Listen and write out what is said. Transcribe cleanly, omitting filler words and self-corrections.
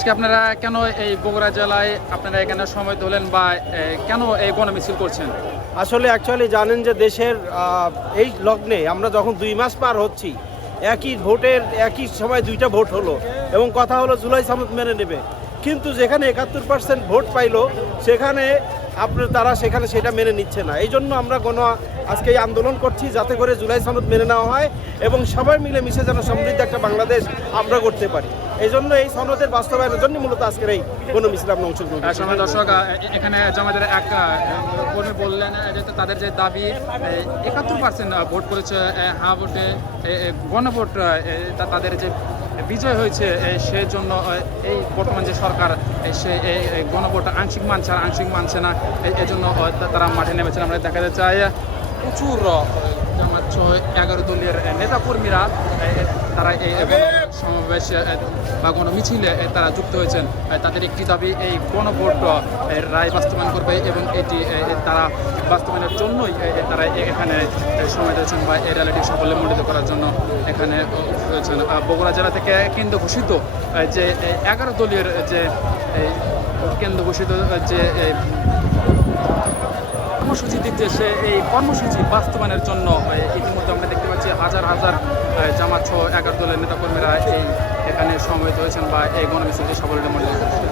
আজকে আপনারা কেন এই বগুড়া জেলায় আপনারা এখানে সমবেত হলেন বা কেন এই গণমিছিল করছেন? আসলে অ্যাকচুয়ালি জানেন যে দেশের এই লগ্নে আমরা যখন 2 মাস পার হচ্ছি, একই সময় দুইটা ভোট হলো এবং কথা হলো জুলাই সনদ মেনে নেবে, কিন্তু যেখানে 71% ভোট পাইলো সেখানে তারা সেটা মেনে নিচ্ছে না। এই জন্য আমরা আজকে এই আন্দোলন করছি যাতে করে জুলাই সনদ মেনে নেওয়া হয় এবং সবাই মিলে মিশে যেন সমৃদ্ধ একটা বাংলাদেশ আমরা করতে পারি। এই জন্য এই সনদের বাস্তবায়নের জন্য মূলত আজকের এই গণমিছিল আমরা অংশগ্রহণ করছি। দর্শক, এখানে জামায়াতের এক কর্মী বললেন যে তাদের যে দাবি 71% ভোট করেছে, হ্যাঁ ভোটে গণভোট তাদের যে বিজয় হয়েছে, সেই জন্য এই বর্তমান যে সরকার সে এই গণভোট আংশিক মানছে আর আংশিক মানছে না, এজন্য তারা মাঠে নেমেছেন। আমরা দেখা যায় প্রচুর জামাত 11 দলীয় নেতা কর্মীরা তারা এই সমাবেশ বা গণমিছিলে তারা যুক্ত হয়েছেন। তাদের একটি দাবি এই গণভোট রায় বাস্তবায়ন করবে এবং এটি তারা বাস্তবায়নের জন্যই তারা এখানে সময় দিয়েছেন বা এই র্যালিটি সাফল্যমণ্ডিত করার জন্য এখানে হয়েছেন। বগুড়া জেলা থেকে কেন্দ্র ঘোষিত যে 11 দলীয় যে কেন্দ্র ঘোষিত যে কর্মসূচি দিচ্ছে, সে এই কর্মসূচি বাস্তবায়নের জন্য ইতিমধ্যে আমরা দেখতে পাচ্ছি হাজার হাজার জামাত সহ 11 দলের নেতাকর্মীরা এখানে সমবেত হয়েছেন বা এই গণমিছিলটি সাফল্যমণ্ডিত করেছেন।